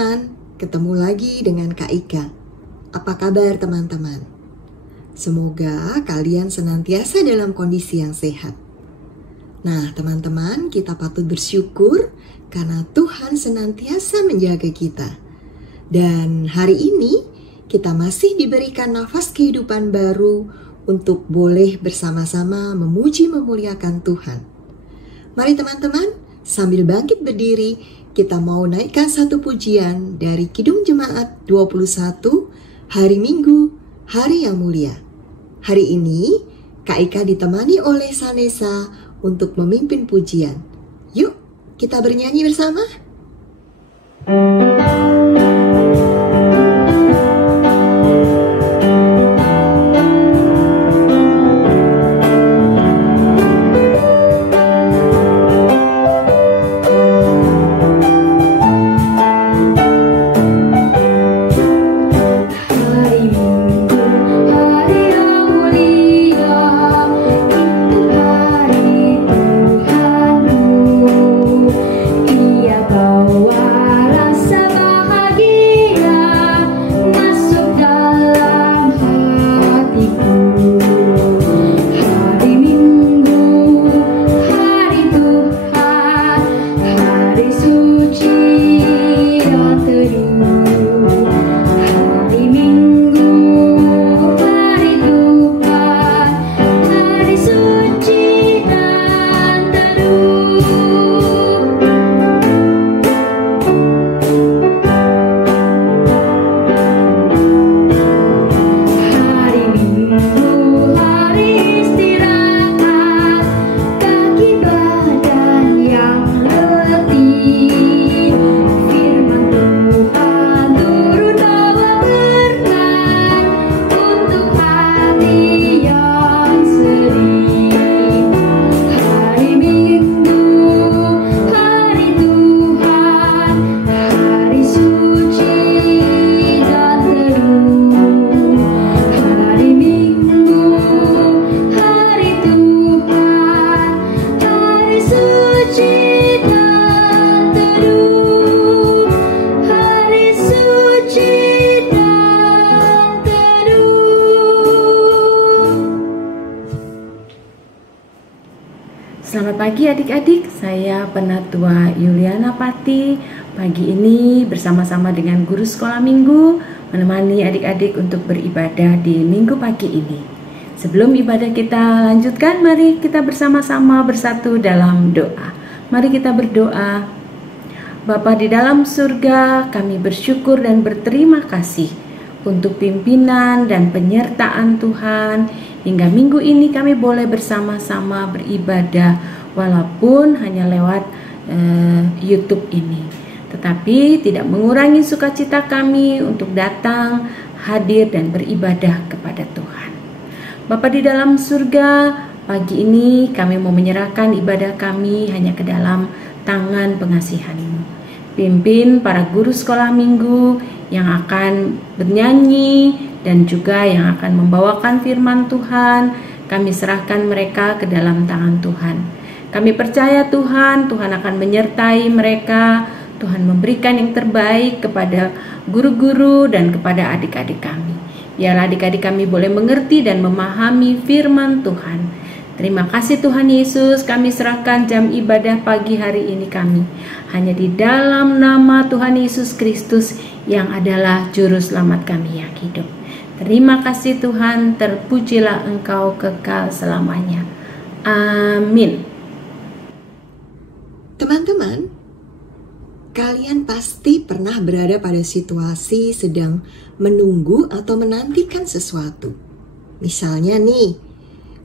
teman-teman, ketemu lagi dengan Kak Ika. Apa kabar teman-teman? Semoga kalian senantiasa dalam kondisi yang sehat. Nah teman-teman, kita patut bersyukur karena Tuhan senantiasa menjaga kita. Dan hari ini kita masih diberikan nafas kehidupan baru untuk boleh bersama-sama memuji memuliakan Tuhan. Mari teman-teman, sambil bangkit berdiri, kita mau naikkan satu pujian dari Kidung Jemaat 21, Hari Minggu, Hari yang Mulia. Hari ini, Kak Ika ditemani oleh Sanesa untuk memimpin pujian. Yuk, kita bernyanyi bersama. Selamat pagi adik-adik, saya Penatua Yuliana Pati. Pagi ini bersama-sama dengan guru sekolah minggu menemani adik-adik untuk beribadah di minggu pagi ini. Sebelum ibadah kita lanjutkan, mari kita bersama-sama bersatu dalam doa. Mari kita berdoa. Bapa di dalam surga, kami bersyukur dan berterima kasih untuk pimpinan dan penyertaan Tuhan. Hingga minggu ini kami boleh bersama-sama beribadah walaupun hanya lewat YouTube ini. Tetapi tidak mengurangi sukacita kami untuk datang, hadir dan beribadah kepada Tuhan. Bapa di dalam surga, pagi ini kami mau menyerahkan ibadah kami hanya ke dalam tangan pengasihan-Mu. Pimpin para guru sekolah minggu yang akan bernyanyi dan juga yang akan membawakan firman Tuhan. Kami serahkan mereka ke dalam tangan Tuhan. Kami percaya Tuhan akan menyertai mereka. Tuhan memberikan yang terbaik kepada guru-guru dan kepada adik-adik kami. Biarlah adik-adik kami boleh mengerti dan memahami firman Tuhan. Terima kasih Tuhan Yesus, kami serahkan jam ibadah pagi hari ini kami hanya di dalam nama Tuhan Yesus Kristus yang adalah juru selamat kami yang hidup. Terima kasih Tuhan, terpujilah Engkau kekal selamanya. Amin. Teman-teman, kalian pasti pernah berada pada situasi sedang menunggu atau menantikan sesuatu. Misalnya nih,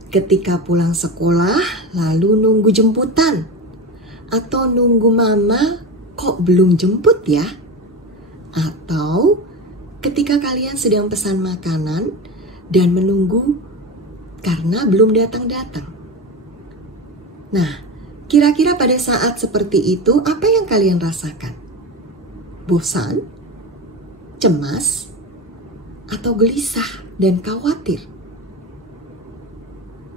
ketika pulang sekolah lalu nunggu jemputan. Atau nunggu mama kok belum jemput ya? Atau ketika kalian sedang pesan makanan dan menunggu karena belum datang-datang. Nah, kira-kira pada saat seperti itu apa yang kalian rasakan? Bosan? Cemas? Atau gelisah dan khawatir?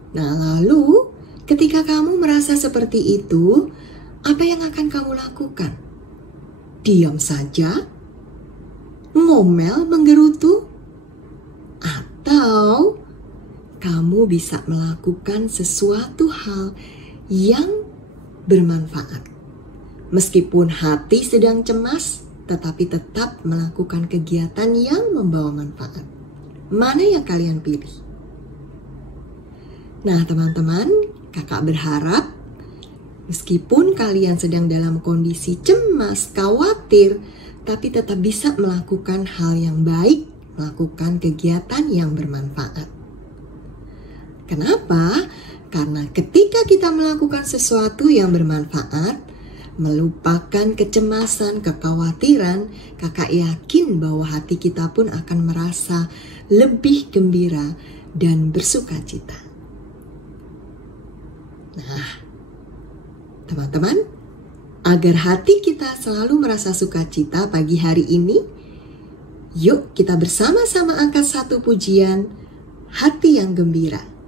Nah, lalu ketika kamu merasa seperti itu, apa yang akan kamu lakukan? Diam saja ngomel, menggerutu, atau kamu bisa melakukan sesuatu hal yang bermanfaat. Meskipun hati sedang cemas, tetapi tetap melakukan kegiatan yang membawa manfaat. Mana yang kalian pilih? Nah, teman-teman, kakak berharap meskipun kalian sedang dalam kondisi cemas, khawatir, tapi tetap bisa melakukan hal yang baik, melakukan kegiatan yang bermanfaat. Kenapa? Karena ketika kita melakukan sesuatu yang bermanfaat, melupakan kecemasan, kekhawatiran, kakak yakin bahwa hati kita pun akan merasa lebih gembira dan bersuka cita. Nah, teman-teman, agar hati kita selalu merasa sukacita pagi hari ini, yuk kita bersama-sama angkat satu pujian, Hati yang Gembira.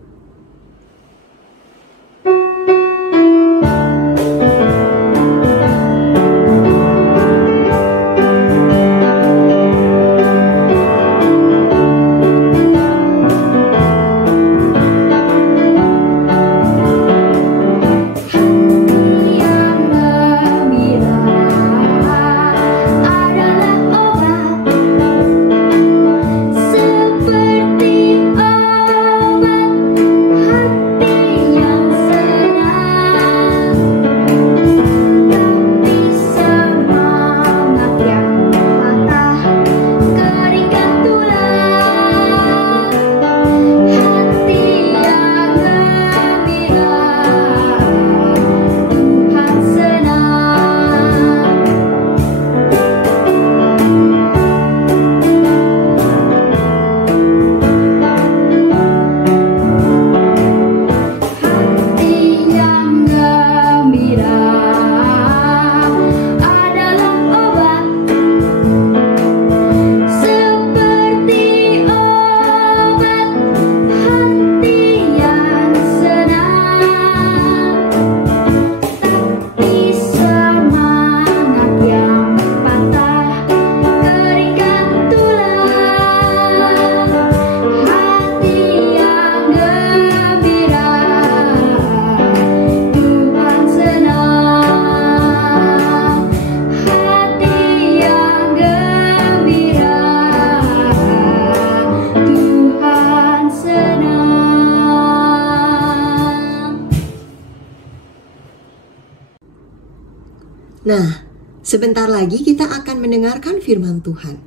Nah, sebentar lagi kita akan mendengarkan firman Tuhan.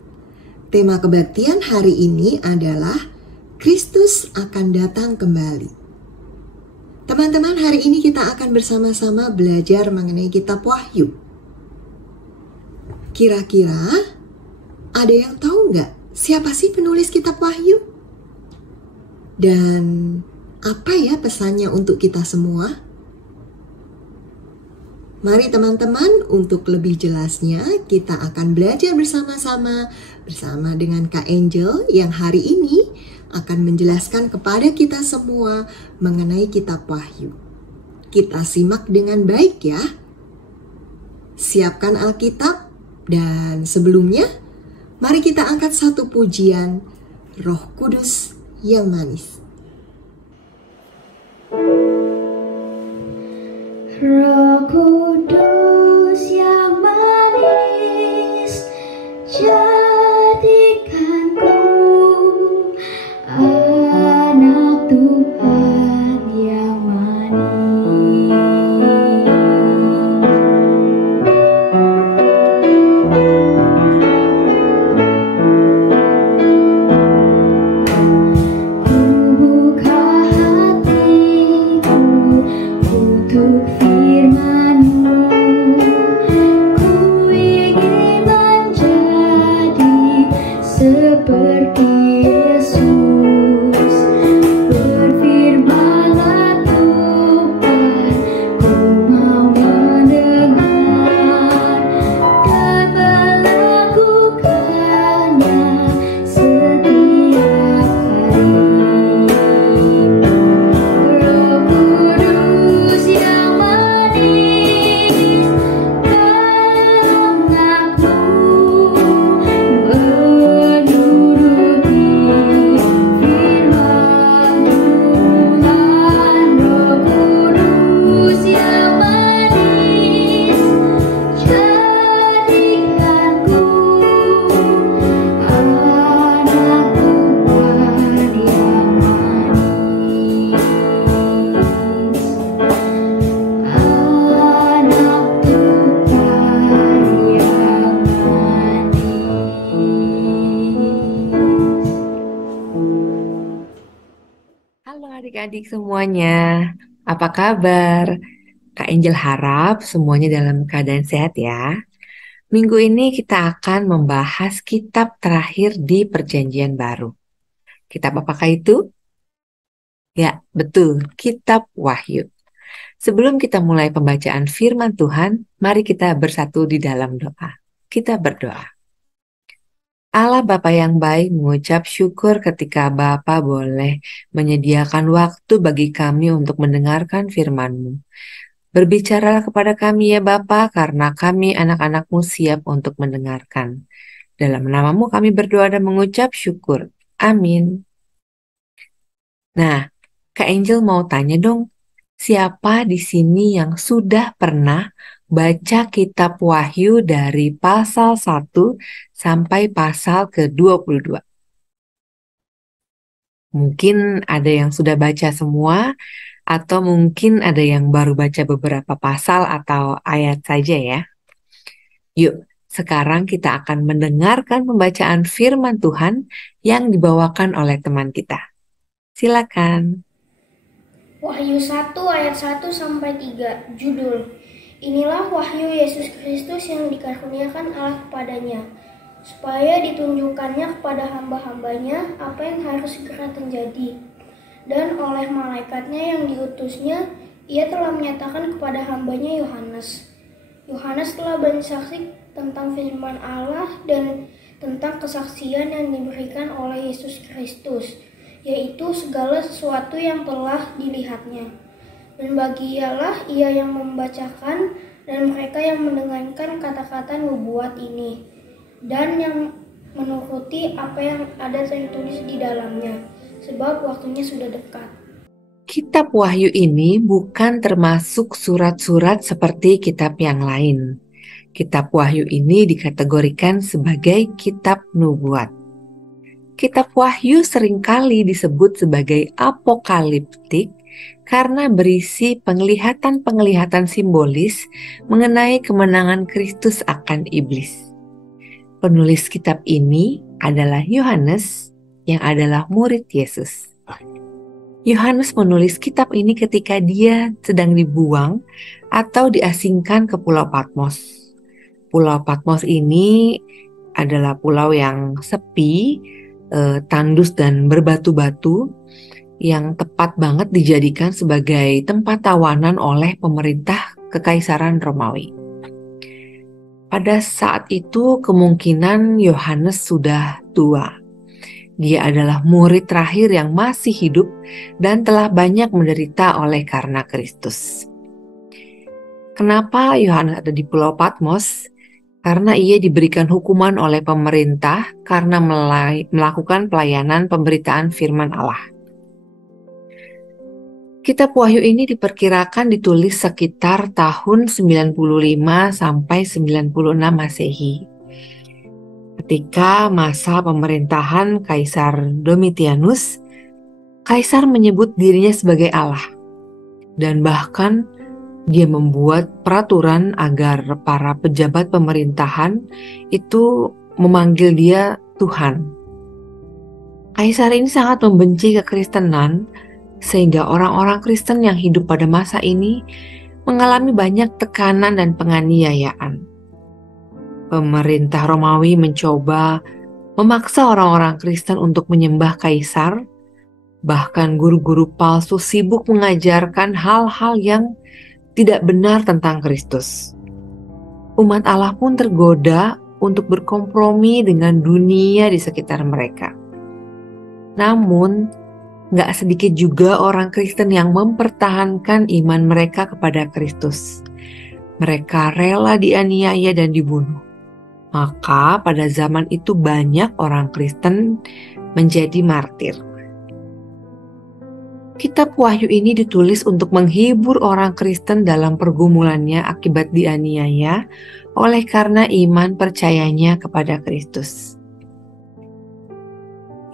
Tema kebaktian hari ini adalah Kristus akan datang kembali. Teman-teman, hari ini kita akan bersama-sama belajar mengenai kitab Wahyu. Kira-kira ada yang tahu nggak siapa sih penulis kitab Wahyu? Dan apa ya pesannya untuk kita semua? Mari teman-teman, untuk lebih jelasnya kita akan belajar bersama-sama dengan Kak Angel yang hari ini akan menjelaskan kepada kita semua mengenai kitab Wahyu. Kita simak dengan baik ya. Siapkan Alkitab dan sebelumnya mari kita angkat satu pujian Roh Kudus yang manis. Roh Kudus yang manis, jadikanku anak Tuhan yang manis. Ku buka hatiku untuk firman adik-adik semuanya, apa kabar? Kak Angel harap semuanya dalam keadaan sehat ya. Minggu ini kita akan membahas kitab terakhir di Perjanjian Baru. Kitab apakah itu? Ya, betul, Kitab Wahyu. Sebelum kita mulai pembacaan firman Tuhan, mari kita bersatu di dalam doa. Kita berdoa. Allah Bapa yang baik, mengucap syukur ketika Bapa boleh menyediakan waktu bagi kami untuk mendengarkan firman-Mu. Berbicaralah kepada kami ya Bapa, karena kami anak-anak-Mu siap untuk mendengarkan. Dalam nama-Mu kami berdoa dan mengucap syukur. Amin. Nah, Kak Angel mau tanya dong, siapa di sini yang sudah pernah baca kitab Wahyu dari pasal 1 sampai pasal ke-22? Mungkin ada yang sudah baca semua, atau mungkin ada yang baru baca beberapa pasal atau ayat saja ya. Yuk, sekarang kita akan mendengarkan pembacaan firman Tuhan yang dibawakan oleh teman kita. Silakan. Wahyu 1 ayat 1 sampai 3, judul: Inilah wahyu Yesus Kristus yang dikaruniakan Allah kepadanya, supaya ditunjukkannya kepada hamba-hambanya apa yang harus segera terjadi. Dan oleh malaikatnya yang diutusnya, ia telah menyatakan kepada hambanya Yohanes. Yohanes telah bersaksi tentang firman Allah dan tentang kesaksian yang diberikan oleh Yesus Kristus, yaitu segala sesuatu yang telah dilihatnya. Dan bagi ialah ia yang membacakan dan mereka yang mendengarkan kata-kata nubuat ini, dan yang menuruti apa yang ada tertulis di dalamnya, sebab waktunya sudah dekat. Kitab Wahyu ini bukan termasuk surat-surat seperti kitab yang lain. Kitab Wahyu ini dikategorikan sebagai kitab nubuat. Kitab Wahyu seringkali disebut sebagai apokaliptik karena berisi penglihatan-penglihatan simbolis mengenai kemenangan Kristus akan iblis. Penulis kitab ini adalah Yohanes yang adalah murid Yesus. Yohanes menulis kitab ini ketika dia sedang dibuang atau diasingkan ke Pulau Patmos. Pulau Patmos ini adalah pulau yang sepi, tandus dan berbatu-batu, yang tepat banget dijadikan sebagai tempat tawanan oleh pemerintah Kekaisaran Romawi. Pada saat itu kemungkinan Yohanes sudah tua. Dia adalah murid terakhir yang masih hidup dan telah banyak menderita oleh karena Kristus. Kenapa Yohanes ada di Pulau Patmos? Karena ia diberikan hukuman oleh pemerintah karena melakukan pelayanan pemberitaan firman Allah. Kitab Wahyu ini diperkirakan ditulis sekitar tahun 95 sampai 96 Masehi. Ketika masa pemerintahan Kaisar Domitianus, Kaisar menyebut dirinya sebagai Allah. Dan bahkan dia membuat peraturan agar para pejabat pemerintahan itu memanggil dia Tuhan. Kaisar ini sangat membenci kekristenan, sehingga orang-orang Kristen yang hidup pada masa ini mengalami banyak tekanan dan penganiayaan. Pemerintah Romawi mencoba memaksa orang-orang Kristen untuk menyembah Kaisar. Bahkan guru-guru palsu sibuk mengajarkan hal-hal yang tidak benar tentang Kristus. Umat Allah pun tergoda untuk berkompromi dengan dunia di sekitar mereka. Namun, gak sedikit juga orang Kristen yang mempertahankan iman mereka kepada Kristus. Mereka rela dianiaya dan dibunuh. Maka pada zaman itu banyak orang Kristen menjadi martir. Kitab Wahyu ini ditulis untuk menghibur orang Kristen dalam pergumulannya akibat dianiaya oleh karena iman percayanya kepada Kristus.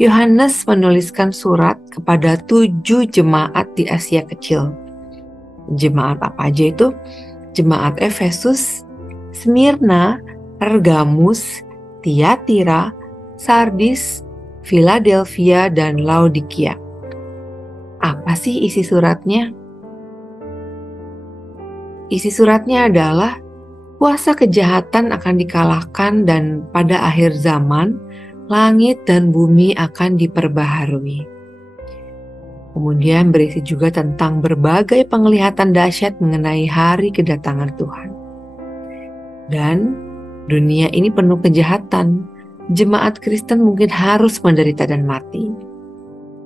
Yohanes menuliskan surat kepada 7 jemaat di Asia Kecil. Jemaat apa aja itu? Jemaat Efesus, Smyrna, Pergamus, Tiatira, Sardis, Philadelphia, dan Laodikia. Apa sih isi suratnya? Isi suratnya adalah kuasa kejahatan akan dikalahkan dan pada akhir zaman, langit dan bumi akan diperbaharui. Kemudian berisi juga tentang berbagai penglihatan dahsyat mengenai hari kedatangan Tuhan. Dan dunia ini penuh kejahatan. Jemaat Kristen mungkin harus menderita dan mati.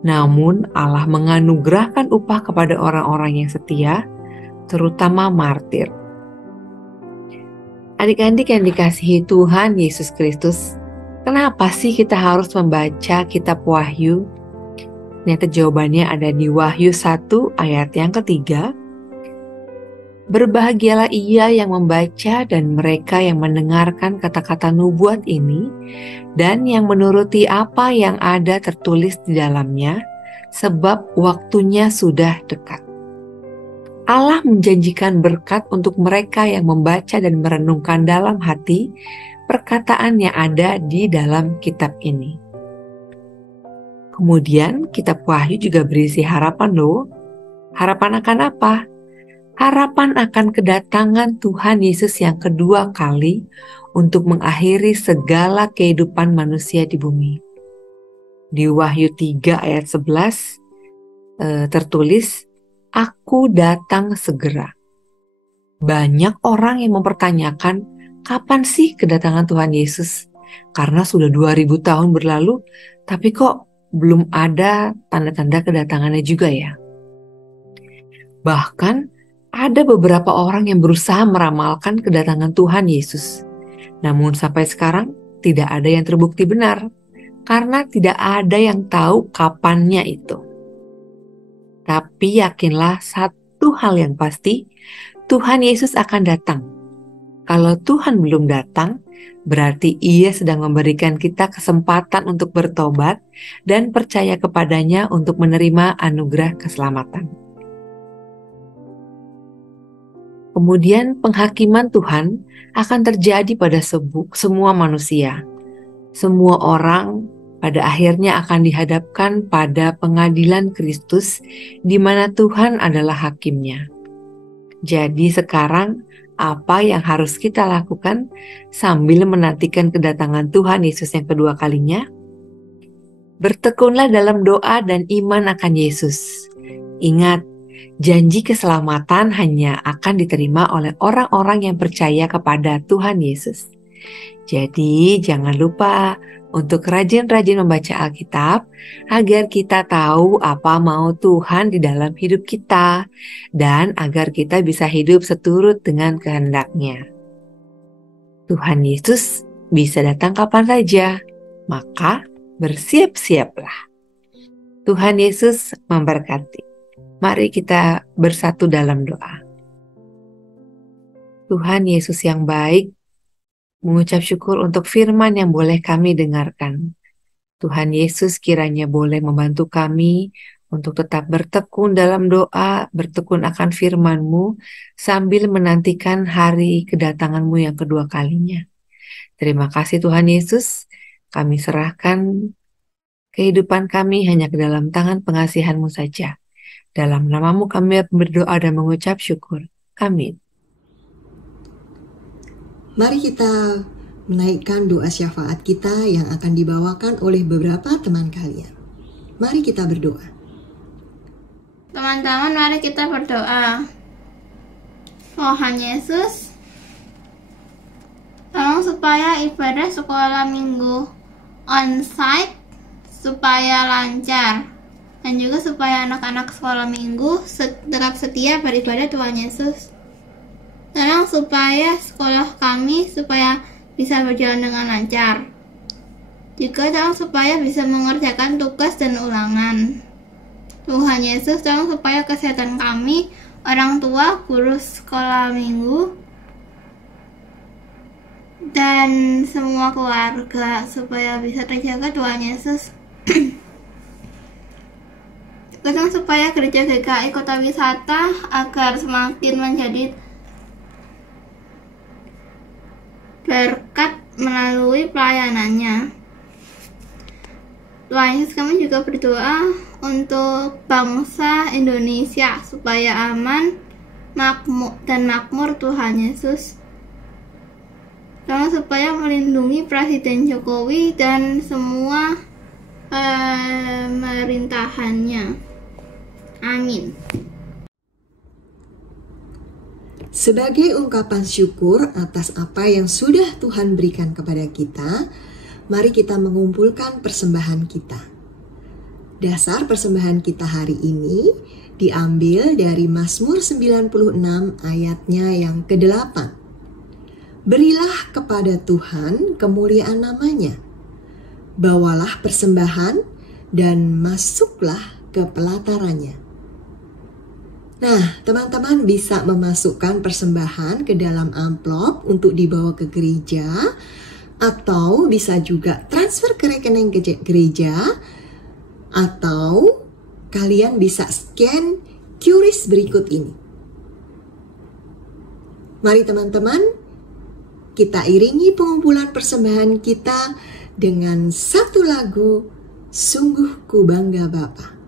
Namun Allah menganugerahkan upah kepada orang-orang yang setia, terutama martir. Adik-adik yang dikasihi Tuhan Yesus Kristus, kenapa sih kita harus membaca kitab Wahyu? Ternyata jawabannya ada di Wahyu 1 ayat yang ketiga. Berbahagialah ia yang membaca dan mereka yang mendengarkan kata-kata nubuat ini dan yang menuruti apa yang ada tertulis di dalamnya, sebab waktunya sudah dekat. Allah menjanjikan berkat untuk mereka yang membaca dan merenungkan dalam hati perkataan yang ada di dalam kitab ini. Kemudian kitab Wahyu juga berisi harapan loh. Harapan akan apa? Harapan akan kedatangan Tuhan Yesus yang kedua kali untuk mengakhiri segala kehidupan manusia di bumi. Di Wahyu 3 ayat 11 tertulis, Aku datang segera. Banyak orang yang mempertanyakan, kapan sih kedatangan Tuhan Yesus? Karena sudah 2000 tahun berlalu, tapi kok belum ada tanda-tanda kedatangannya juga ya? Bahkan ada beberapa orang yang berusaha meramalkan kedatangan Tuhan Yesus. Namun sampai sekarang tidak ada yang terbukti benar, karena tidak ada yang tahu kapannya itu. Tapi yakinlah satu hal yang pasti, Tuhan Yesus akan datang. Kalau Tuhan belum datang, berarti Ia sedang memberikan kita kesempatan untuk bertobat dan percaya kepadanya untuk menerima anugerah keselamatan. Kemudian penghakiman Tuhan akan terjadi pada semua manusia. Semua orang pada akhirnya akan dihadapkan pada pengadilan Kristus, di mana Tuhan adalah hakimnya. Jadi sekarang apa yang harus kita lakukan sambil menantikan kedatangan Tuhan Yesus yang kedua kalinya? Bertekunlah dalam doa dan iman akan Yesus. Ingat, janji keselamatan hanya akan diterima oleh orang-orang yang percaya kepada Tuhan Yesus. Jadi jangan lupa untuk rajin-rajin membaca Alkitab agar kita tahu apa mau Tuhan di dalam hidup kita dan agar kita bisa hidup seturut dengan kehendak-Nya. Tuhan Yesus bisa datang kapan saja, maka bersiap-siaplah. Tuhan Yesus memberkati. Mari kita bersatu dalam doa. Tuhan Yesus yang baik, mengucap syukur untuk firman yang boleh kami dengarkan. Tuhan Yesus kiranya boleh membantu kami untuk tetap bertekun dalam doa, bertekun akan firman-Mu, sambil menantikan hari kedatangan-Mu yang kedua kalinya. Terima kasih Tuhan Yesus, kami serahkan kehidupan kami hanya ke dalam tangan pengasihan-Mu saja. Dalam nama-Mu kami berdoa dan mengucap syukur. Amin. Mari kita menaikkan doa syafaat kita yang akan dibawakan oleh beberapa teman kalian. Mari kita berdoa. Teman-teman, mari kita berdoa. Tuhan Yesus, tolong supaya ibadah sekolah minggu on-site supaya lancar. Dan juga supaya anak-anak sekolah minggu tetap setia beribadah Tuhan Yesus. Tolong supaya sekolah kami supaya bisa berjalan dengan lancar. Juga tolong supaya bisa mengerjakan tugas dan ulangan. Tuhan Yesus, tolong supaya kesehatan kami, orang tua, guru sekolah minggu, dan semua keluarga supaya bisa terjaga Tuhan Yesus. Tolong supaya gereja GKI Kota Wisata agar semakin menjadi berkat melalui pelayanannya. Tuhan Yesus, kami juga berdoa untuk bangsa Indonesia supaya aman, makmur Tuhan Yesus. Sama supaya melindungi Presiden Jokowi dan semua pemerintahannya. Amin. Sebagai ungkapan syukur atas apa yang sudah Tuhan berikan kepada kita, mari kita mengumpulkan persembahan kita. Dasar persembahan kita hari ini diambil dari Mazmur 96 ayatnya yang ke-8. Berilah kepada Tuhan kemuliaan namanya. Bawalah persembahan dan masuklah ke pelatarannya. Nah, teman-teman bisa memasukkan persembahan ke dalam amplop untuk dibawa ke gereja, atau bisa juga transfer ke rekening gereja, atau kalian bisa scan QRIS berikut ini. Mari teman-teman, kita iringi pengumpulan persembahan kita dengan satu lagu, Sungguh Ku Bangga Bapa.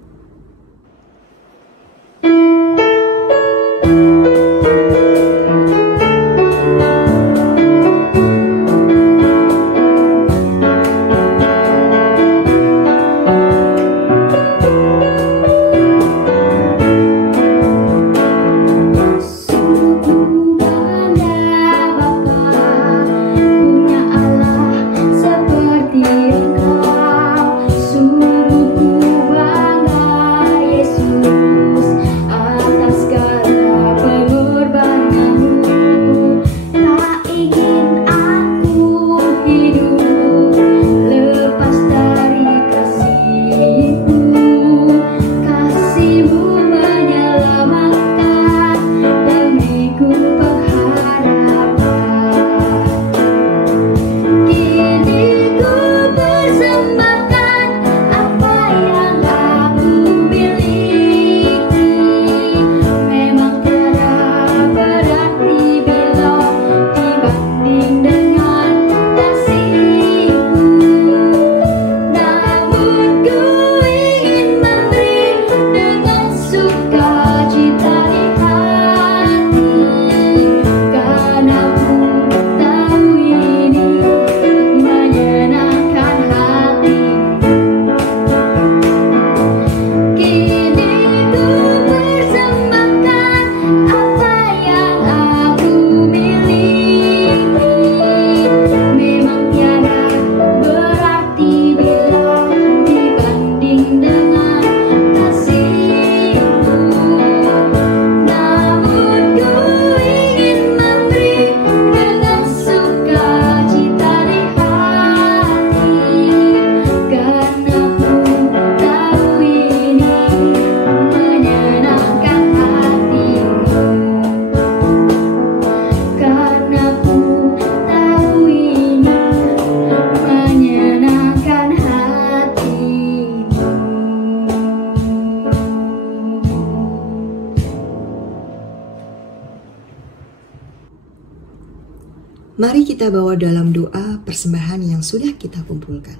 Mari kita bawa dalam doa persembahan yang sudah kita kumpulkan.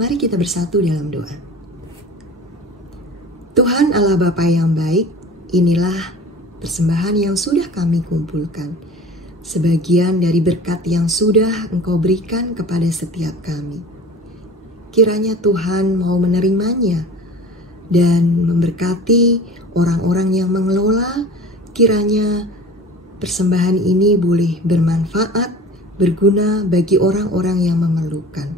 Mari kita bersatu dalam doa. Tuhan Allah Bapa yang baik, inilah persembahan yang sudah kami kumpulkan. Sebagian dari berkat yang sudah Engkau berikan kepada setiap kami. Kiranya Tuhan mau menerimanya dan memberkati orang-orang yang mengelola. Kiranya persembahan ini boleh bermanfaat, berguna bagi orang-orang yang memerlukan.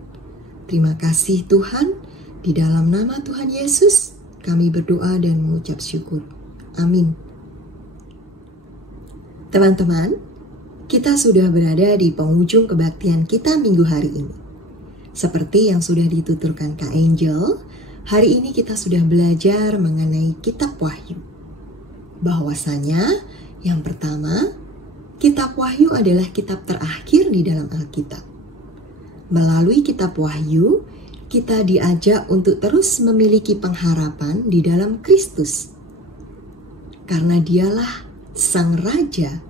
Terima kasih Tuhan, di dalam nama Tuhan Yesus kami berdoa dan mengucap syukur. Amin. Teman-teman, kita sudah berada di penghujung kebaktian kita minggu hari ini. Seperti yang sudah dituturkan Kak Angel, hari ini kita sudah belajar mengenai kitab Wahyu. Bahwasanya yang pertama, kitab Wahyu adalah kitab terakhir di dalam Alkitab. Melalui kitab Wahyu, kita diajak untuk terus memiliki pengharapan di dalam Kristus. Karena dialah Sang Raja,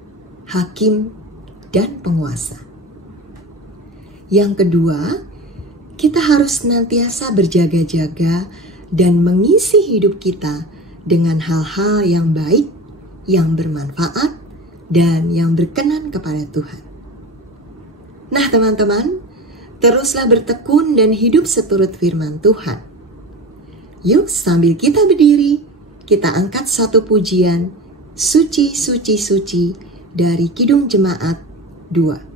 Hakim, dan Penguasa. Yang kedua, kita harus senantiasa berjaga-jaga dan mengisi hidup kita dengan hal-hal yang baik, yang bermanfaat, dan yang berkenan kepada Tuhan. Nah teman-teman, teruslah bertekun dan hidup seturut firman Tuhan. Yuk sambil kita berdiri, kita angkat satu pujian, Suci, Suci, Suci, dari Kidung Jemaat 2.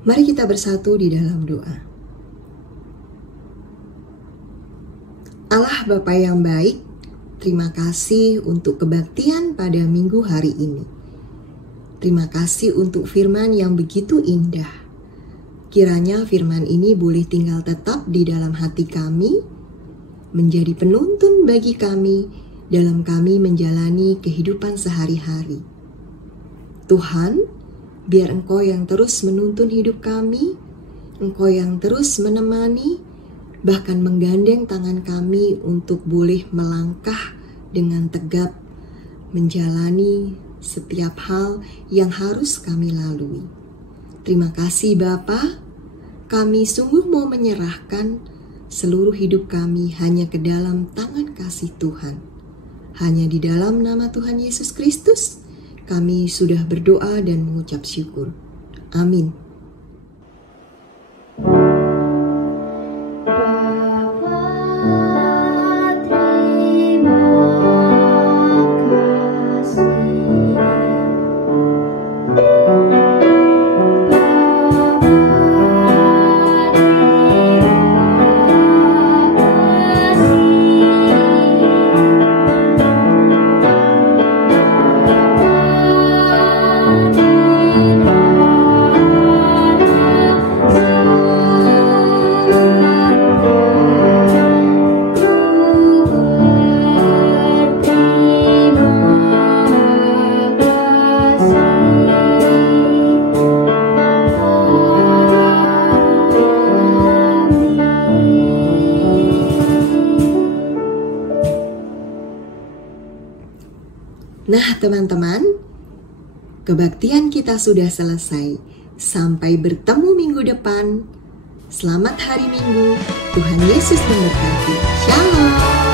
Mari kita bersatu di dalam doa. Allah Bapa yang baik, terima kasih untuk kebaktian pada minggu hari ini. Terima kasih untuk firman yang begitu indah. Kiranya firman ini boleh tinggal tetap di dalam hati kami, menjadi penuntun bagi kami dalam kami menjalani kehidupan sehari-hari. Tuhan, biar Engkau yang terus menuntun hidup kami, Engkau yang terus menemani, bahkan menggandeng tangan kami untuk boleh melangkah dengan tegap, menjalani setiap hal yang harus kami lalui. Terima kasih Bapa, kami sungguh mau menyerahkan seluruh hidup kami hanya ke dalam tangan kasih Tuhan. Hanya di dalam nama Tuhan Yesus Kristus, kami sudah berdoa dan mengucap syukur. Amin. Nah teman-teman, kebaktian kita sudah selesai. Sampai bertemu minggu depan. Selamat hari Minggu. Tuhan Yesus memberkati. Shalom.